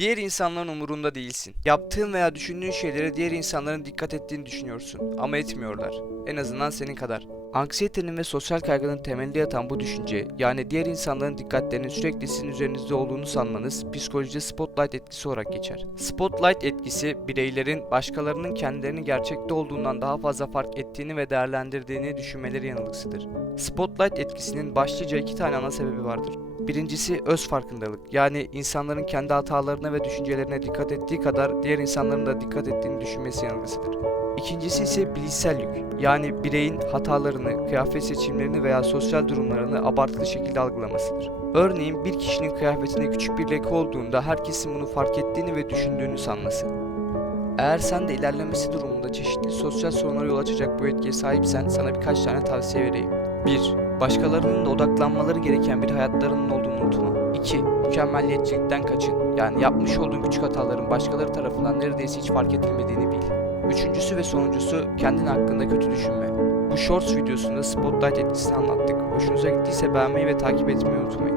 Diğer insanların umurunda değilsin. Yaptığın veya düşündüğün şeylere diğer insanların dikkat ettiğini düşünüyorsun ama etmiyorlar. En azından senin kadar. Anksiyetenin ve sosyal kaygının temelinde yatan bu düşünce, yani diğer insanların dikkatlerinin sürekli sizin üzerinizde olduğunu sanmanız, psikolojide spotlight etkisi olarak geçer. Spotlight etkisi, bireylerin başkalarının kendilerini gerçekte olduğundan daha fazla fark ettiğini ve değerlendirdiğini düşünmeleri yanılgısıdır. Spotlight etkisinin başlıca iki tane ana sebebi vardır. Birincisi öz farkındalık. Yani insanların kendi hatalarına ve düşüncelerine dikkat ettiği kadar diğer insanların da dikkat ettiğini düşünmesi yanılgısıdır. İkincisi ise bilişsel yük. Yani bireyin hatalarını, kıyafet seçimlerini veya sosyal durumlarını abartılı şekilde algılamasıdır. Örneğin bir kişinin kıyafetinde küçük bir leke olduğunda herkesin bunu fark ettiğini ve düşündüğünü sanması. Eğer sen de ilerlemesi durumunda çeşitli sosyal sorunlara yol açacak bu etkiye sahipsen sana birkaç tane tavsiye vereyim. 1. Başkalarının da odaklanmaları gereken bir hayatlarının olduğunu unutma. 2. Mükemmelliyetçilikten kaçın. Yani yapmış olduğun küçük hataların başkaları tarafından neredeyse hiç fark edilmediğini bil. Üçüncüsü ve sonuncusu kendin hakkında kötü düşünme. Bu Shorts videosunda Spotlight etkisini anlattık. Hoşunuza gittiyse beğenmeyi ve takip etmeyi unutmayın.